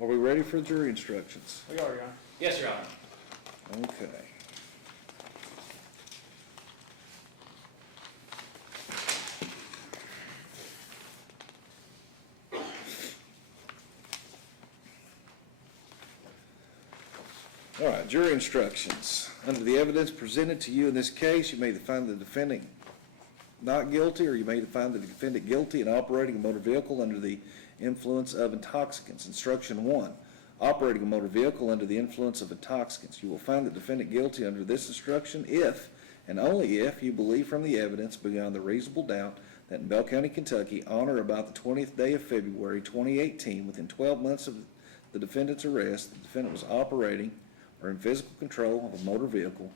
Are we ready for jury instructions? We are, Your Honor. Yes, Your Honor. Okay. All right, jury instructions. Under the evidence presented to you in this case, you may find the defendant not guilty, or you may find the defendant guilty in operating a motor vehicle under the influence of intoxicants. Instruction 1, operating a motor vehicle under the influence of intoxicants. You will find the defendant guilty under this instruction if, and only if, you believe from the evidence beyond the reasonable doubt that in Bell County, Kentucky, on or about the 20th day of February 2018, within 12 months of the defendant's arrest, the defendant was operating or in physical control of a motor vehicle,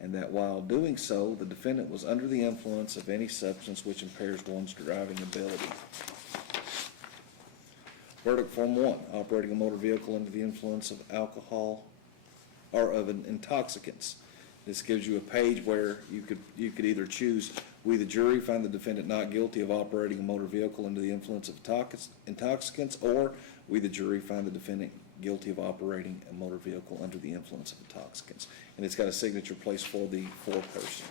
and that while doing so, the defendant was under the influence of any substance which impairs one's driving ability. Verdict Form 1, operating a motor vehicle under the influence of alcohol or of intoxicants. This gives you a page where you could either choose, we the jury find the defendant not guilty of operating a motor vehicle under the influence of intoxicants, or we the jury find the defendant guilty of operating a motor vehicle under the influence of intoxicants. And it's got a signature place for the foreperson.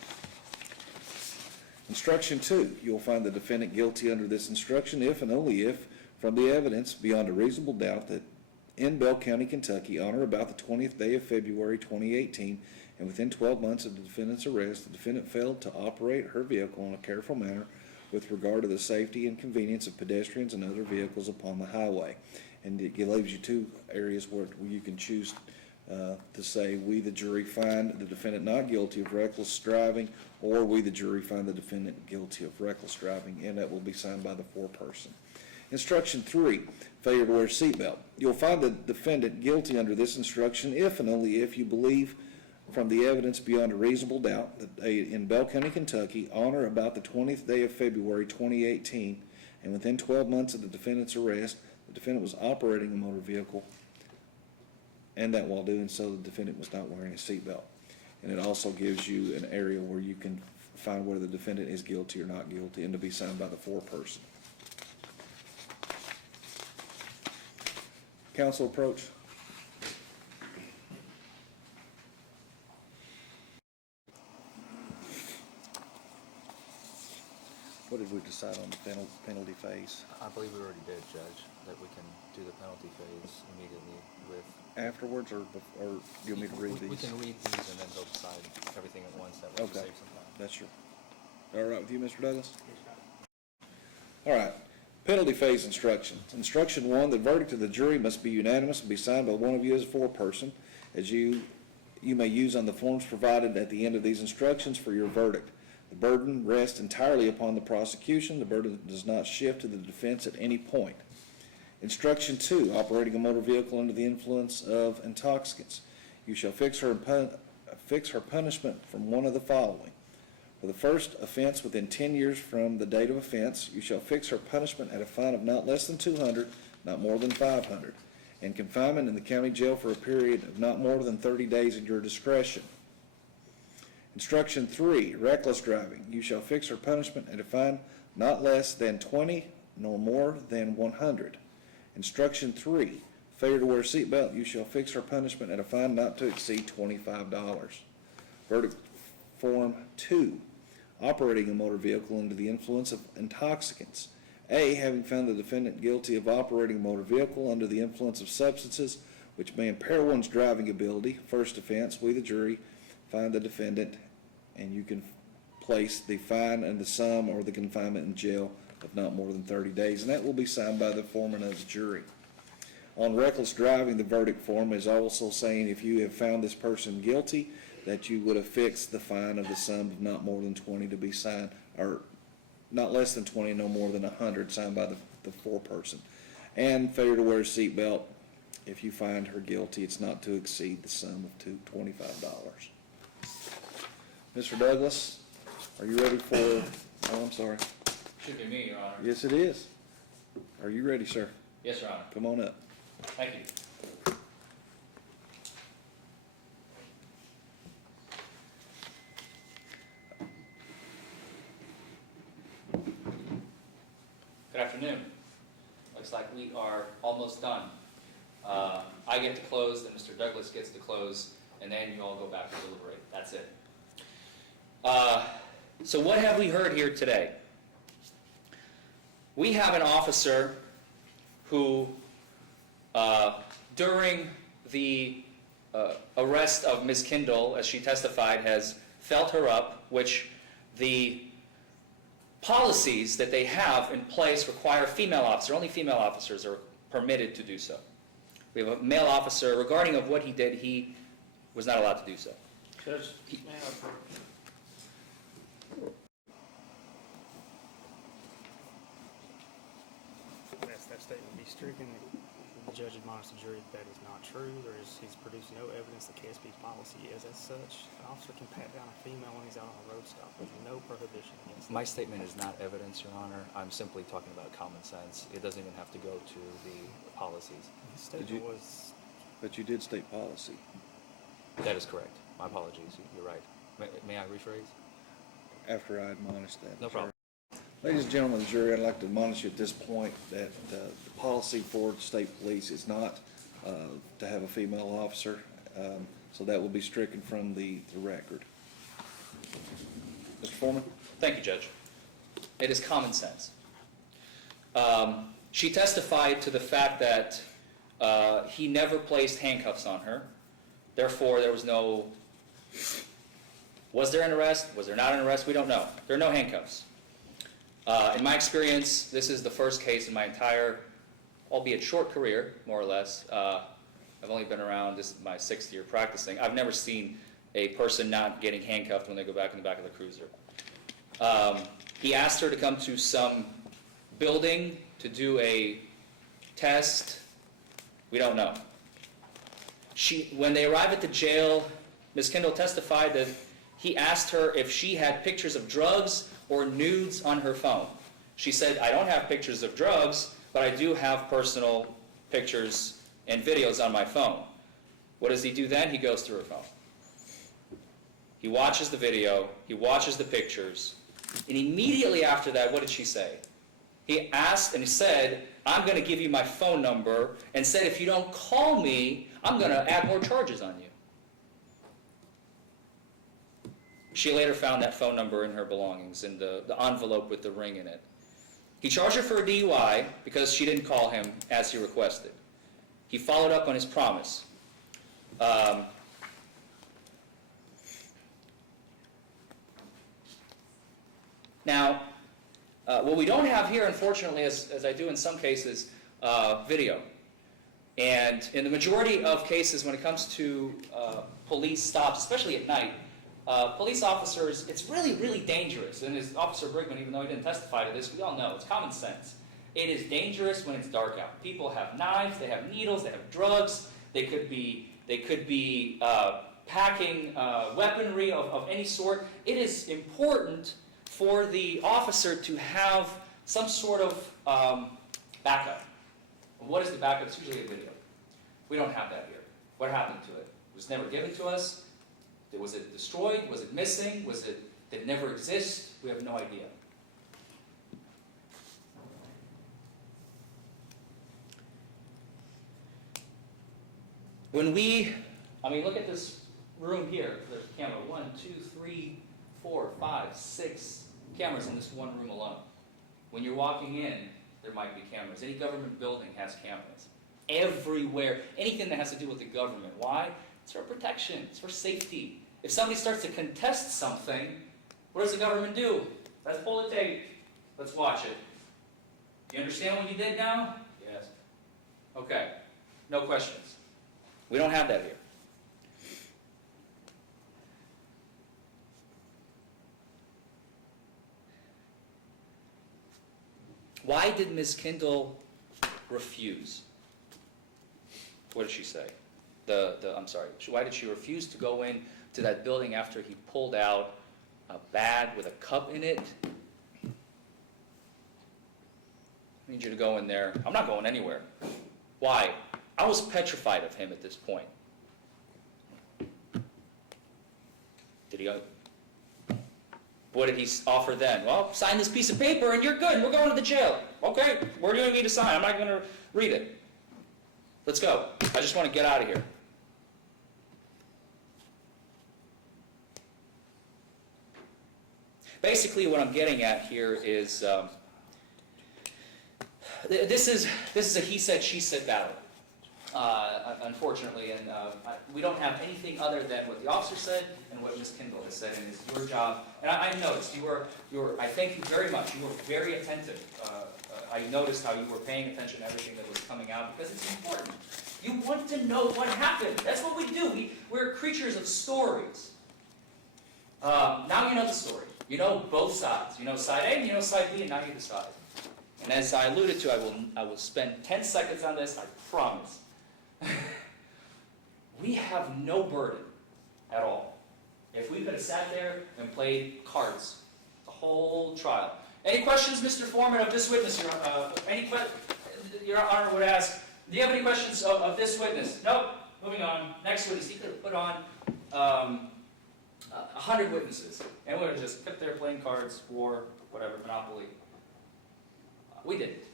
Instruction 2, you will find the defendant guilty under this instruction if and only if, from the evidence beyond a reasonable doubt that in Bell County, Kentucky, on or about the 20th day of February 2018, and within 12 months of the defendant's arrest, the defendant failed to operate her vehicle in a careful manner with regard to the safety and convenience of pedestrians and other vehicles upon the highway. And it gives you two areas where you can choose to say, we the jury find the defendant not guilty of reckless driving, or we the jury find the defendant guilty of reckless driving, and that will be signed by the foreperson. Instruction 3, failure to wear seatbelt. You'll find the defendant guilty under this instruction if and only if you believe from the evidence beyond a reasonable doubt that in Bell County, Kentucky, on or about the 20th day of February 2018, and within 12 months of the defendant's arrest, the defendant was operating a motor vehicle, and that while doing so, the defendant was not wearing a seatbelt. And it also gives you an area where you can find whether the defendant is guilty or not guilty, and to be signed by the foreperson. Counsel approach. What did we decide on the penalty phase? I believe we already did, Judge, that we can do the penalty phase immediately with... Afterwards, or do you want me to read these? We can read these and then they'll decide everything at once. That way we save some time. That's true. All right with you, Mr. Douglas? All right. Penalty phase instructions. Instruction 1, the verdict of the jury must be unanimous and be signed by one of you as a foreperson, as you may use on the forms provided at the end of these instructions for your verdict. The burden rests entirely upon the prosecution. The burden does not shift to the defense at any point. Instruction 2, operating a motor vehicle under the influence of intoxicants. You shall fix her punishment from one of the following. For the first offense within 10 years from the date of offense, you shall fix her punishment at a fine of not less than $200, not more than $500, and confinement in the county jail for a period of not more than 30 days at your discretion. Instruction 3, reckless driving. You shall fix her punishment at a fine not less than 20 nor more than 100. Instruction 3, failure to wear seatbelt. You shall fix her punishment at a fine not to exceed $25. Verdict Form 2, operating a motor vehicle under the influence of intoxicants. A, having found the defendant guilty of operating a motor vehicle under the influence of substances which may impair one's driving ability. First offense, we the jury find the defendant, and you can place the fine and the sum or the confinement in jail of not more than 30 days, and that will be signed by the foreman of the jury. On reckless driving, the verdict form is also saying if you have found this person guilty, that you would have fixed the fine of the sum of not more than 20 to be signed, or not less than 20, no more than 100, signed by the foreperson. And failure to wear a seatbelt, if you find her guilty, it's not to exceed the sum of $25. Mr. Douglas, are you ready for, oh, I'm sorry. Should be me, Your Honor. Yes, it is. Are you ready, sir? Yes, Your Honor. Come on up. Thank you. Good afternoon. Looks like we are almost done. I get to close, then Mr. Douglas gets to close, and then you all go back to deliberate. That's it. So what have we heard here today? We have an officer who, during the arrest of Ms. Kindle, as she testified, has felt her up, which the policies that they have in place require female officers. Only female officers are permitted to do so. We have a male officer, regarding of what he did, he was not allowed to do so. Judge, that statement be stricken. The judge admonished the jury that is not true. He's produced no evidence the KSP policy is as such. An officer can pat down a female when he's out on a road stop with no prohibition against My statement is not evidence, Your Honor. I'm simply talking about common sense. It doesn't even have to go to the policies. His statement was... But you did state policy. That is correct. My apologies. You're right. May I rephrase? After I admonished that. No problem. Ladies and gentlemen of the jury, I'd like to admonish you at this point that the policy for the state police is not to have a female officer, so that will be stricken from the record. Mr. Forman? Thank you, Judge. It is common sense. She testified to the fact that he never placed handcuffs on her. Therefore, there was no... Was there an arrest? Was there not an arrest? We don't know. There are no handcuffs. In my experience, this is the first case in my entire, albeit short career, more or less. I've only been around, this is my 6th year practicing. I've never seen a person not getting handcuffed when they go back in the back of the cruiser. He asked her to come to some building to do a test. We don't know. When they arrived at the jail, Ms. Kindle testified that he asked her if she had pictures of drugs or nudes on her phone. She said, I don't have pictures of drugs, but I do have personal pictures and videos on my phone. What does he do then? He goes through her phone. He watches the video, he watches the pictures, and immediately after that, what did she say? He asked and he said, I'm going to give you my phone number, and said, if you don't call me, I'm going to add more charges on you. She later found that phone number in her belongings, in the envelope with the ring in it. He charged her for a DUI because she didn't call him as he requested. He followed up on his promise. Now, what we don't have here, unfortunately, as I do in some cases, video. And in the majority of cases when it comes to police stops, especially at night, police officers, it's really, really dangerous. And as Officer Brigman, even though he didn't testify to this, we all know, it's common sense. It is dangerous when it's dark out. People have knives, they have needles, they have drugs, they could be packing weaponry of any sort. It is important for the officer to have some sort of backup. What is the backup? It's usually a video. We don't have that here. What happened to it? It was never given to us. Was it destroyed? Was it missing? Did it never exist? We have no idea. Look at this room here. There's a camera. 1, 2, 3, 4, 5, 6 cameras in this one room alone. When you're walking in, there might be cameras. Any government building has cameras. Everywhere. Anything that has to do with the government. Why? It's for protection. It's for safety. If somebody starts to contest something, what does the government do? Let's pull the tape. Let's watch it. You understand what you did now? Yes. Okay. No questions. We don't have that here. Why did Ms. Kindle refuse? What did she say? I'm sorry. Why did she refuse to go in to that building after he pulled out a bag with a cup in it? I need you to go in there. I'm not going anywhere. Why? I was petrified of him at this point. Did he go? What did he offer then? Well, sign this piece of paper and you're good. We're going to the jail. Okay, where do you need me to sign? I'm not going to read it. Let's go. I just want to get out of here. Basically, what I'm getting at here is this is a he said, she said battle, unfortunately, and we don't have anything other than what the officer said and what Ms. Kendall has said, and it's your job. And I noticed I thank you very much. You were very attentive. I noticed how you were paying attention to everything that was coming out because it's important. You want to know what happened. That's what we do. We're creatures of stories. Now you know the story. You know both sides. You know side A and you know side B, and now you decide. And as I alluded to, I will spend 10 seconds on this, I promise. We have no burden at all. If we could have sat there and played cards the whole trial. Any questions, Mr. Forman, of this witness? Your Honor would ask, do you have any questions of this witness? Nope. Moving on. Next witness. He could have put on 100 witnesses, and we would have just kept there playing cards, war, whatever, Monopoly. We didn't.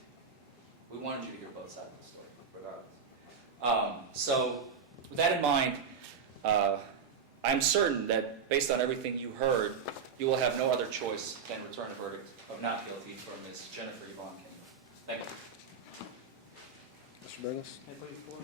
We wanted you to hear both sides of the story, regardless. So, with that in mind, I'm certain that based on everything you heard, you will have no other choice than return a verdict of not guilty for Ms. Jennifer Yvonne Kendall. Thank you. Mr. Douglas? May I please report,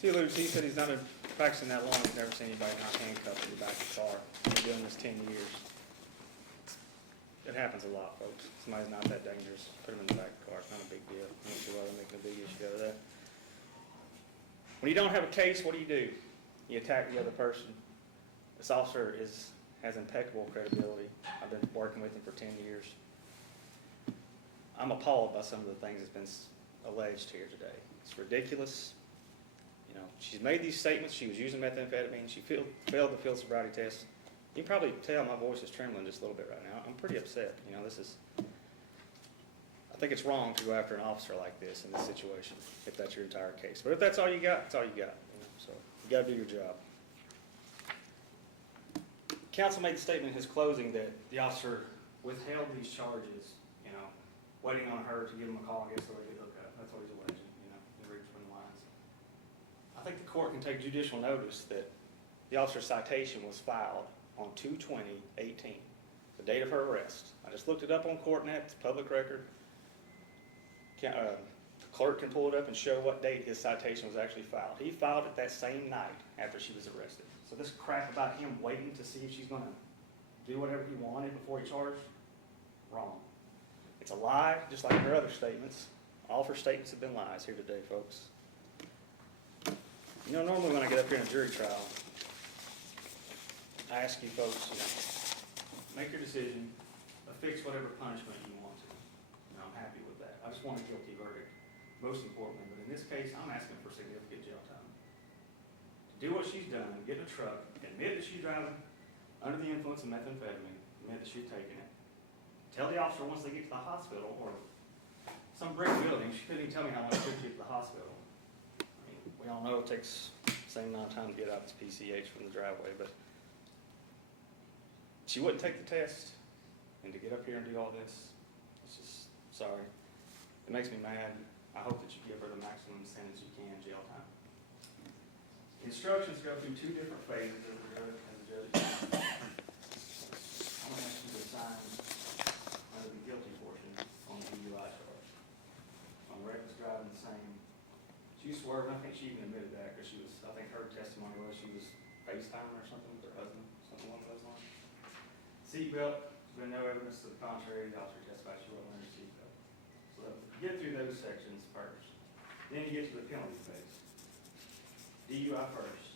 counsel? He said he's not been practicing that long. He's never seen anybody not handcuffed in the back of the car. He's been doing this 10 years. It happens a lot, folks. Somebody's not that dangerous. Put him in the back of the car. It's not a big deal. I'm not sure why they're making a big issue out of that. When you don't have a case, what do? You attack the other person. This officer has impeccable credibility. I've been working with him for 10 years. I'm appalled by some of the things that's been alleged here today. It's ridiculous. You know, she's made these statements. She was using methamphetamine. She failed the field sobriety test. You can probably tell my voice is trembling just a little bit right now. I'm pretty upset. You know, I think it's wrong to go after an officer like this in this situation, if that's your entire case. But if that's all you got, it's all you got. You know, so you got to do your job. Counsel made the statement in his closing that the officer withheld these charges, you know, waiting on her to give him a call and get so they could hook up. That's what he's alleging, you know, in read between the lines. I think the court can take judicial notice that the officer's citation was filed on 2/20/18, the date of her arrest. I just looked it up on CourtNet, it's public record. The clerk can pull it up and show what date his citation was actually filed. He filed it that same night after she was arrested. So this crap about him waiting to see if she's going to do whatever he wanted before he charged, wrong. It's a lie, just like her other statements. All of her statements have been lies here today, folks. You know, normally when I get up here in a jury trial, I ask you folks, you know, make your decision, affix whatever punishment you want to. And I'm happy with that. I just want a guilty verdict, most importantly. But in this case, I'm asking for significant jail time. To do what she's done, get in a truck, admit that she's driving under the influence of methamphetamine, admit that she's taking it. Tell the officer once they get to the hospital, or some brick building, she couldn't even tell me how much it took to get to the hospital. I mean, we all know it takes the same amount of time to get out this PCH from the driveway, but she wouldn't take the test, and to get up here and do all this, it's just, sorry. It makes me mad. I hope that you give her the maximum sentence you can, jail time. Instructions go through two different phases as the judge. I'm going to ask you to sign under the guilty portion on the DUI charge. On reckless driving, the same. She swerved, I think she even admitted that, because she was, I think her testimony was she was facetiming or something with her husband, something along those lines. Seatbelt, there's been no evidence to the contrary. The officer testified she wasn't wearing a seatbelt. So get through those sections first. Then you get to the penalty phase. DUI first.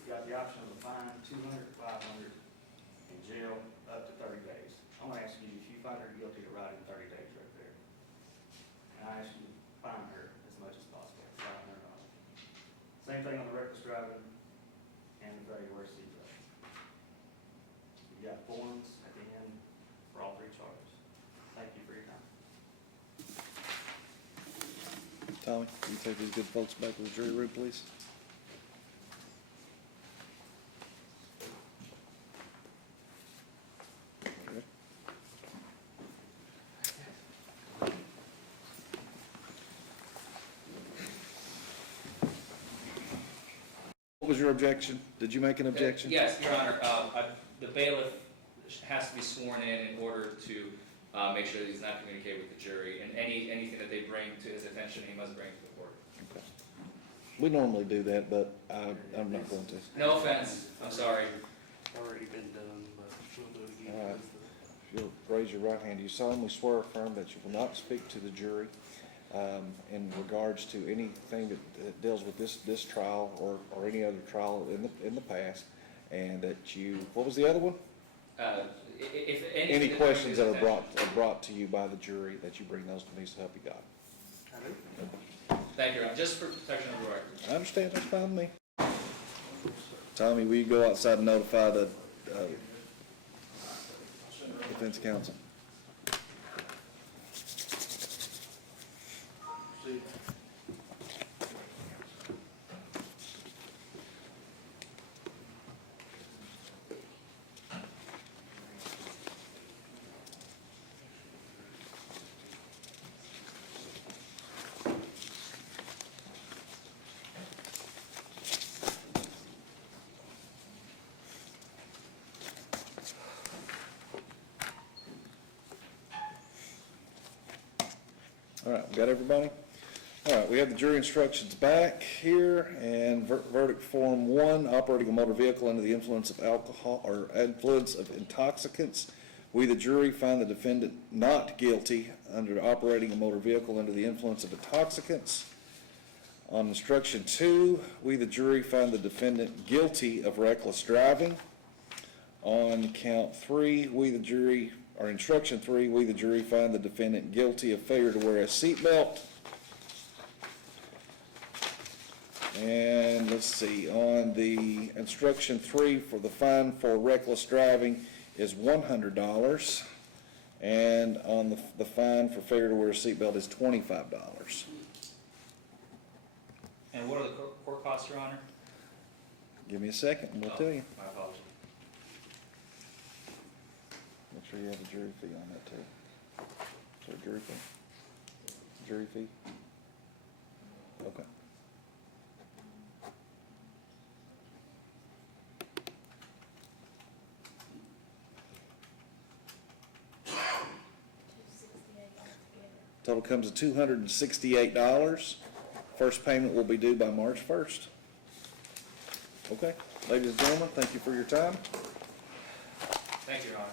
You got the option of a fine, 200, 500, and jail up to 30 days. I'm going to ask you if you find her guilty to riding 30 days right there. And I ask you to fine her as much as possible, $500. Same thing on the reckless driving and the failure to wear a seatbelt. You got forms at the end for all three charges. Thank you for your time. Tommy, can you take these good folks back to the jury room, please? What was your objection? Did you make an objection? Yes, Your Honor, the bailiff has to be sworn in order to make sure that he's not communicating with the jury, and anything that they bring to his attention, he must bring to the court. Okay. We normally do that, but I'm not going to. No offense, I'm sorry. Already been done, but we'll do it again. All right. If you'll raise your right hand, you solemnly swear or affirm that you will not speak to the jury in regards to anything that deals with this trial or any other trial in the past, and that you, what was the other one? If Any anything that questions that brings are his brought to you by the jury, that you bring those to me, so help you God. I do. attention. Thank you, Your Honor, just for protection of the record. I understand, that's fine with me. Tommy, will you go outside and notify the defense counsel? All right, we got everybody? All right, we have the jury instructions back here, and verdict form 1, operating a motor vehicle under the influence of alcohol or influence of intoxicants. We, the jury, find the defendant not guilty under operating a motor vehicle under the influence of intoxicants. On instruction 2, we, the jury, find the defendant guilty of reckless driving. On count 3, we, the jury, or instruction 3, we, the jury, find the defendant guilty of failure to wear a seatbelt. And let's see, on the instruction 3, for the fine for reckless driving is $100, and on the fine for failure to wear a seatbelt is $25. And what are the court costs, Your Honor? Give me a second, and we'll tell you. My apologies. Make sure you have a jury fee on that too. Is there a jury fee? Jury fee? Okay. Total comes to $268. First payment will be due by March 1st. Okay, ladies and gentlemen, thank you for your time. Thank you, Your Honor.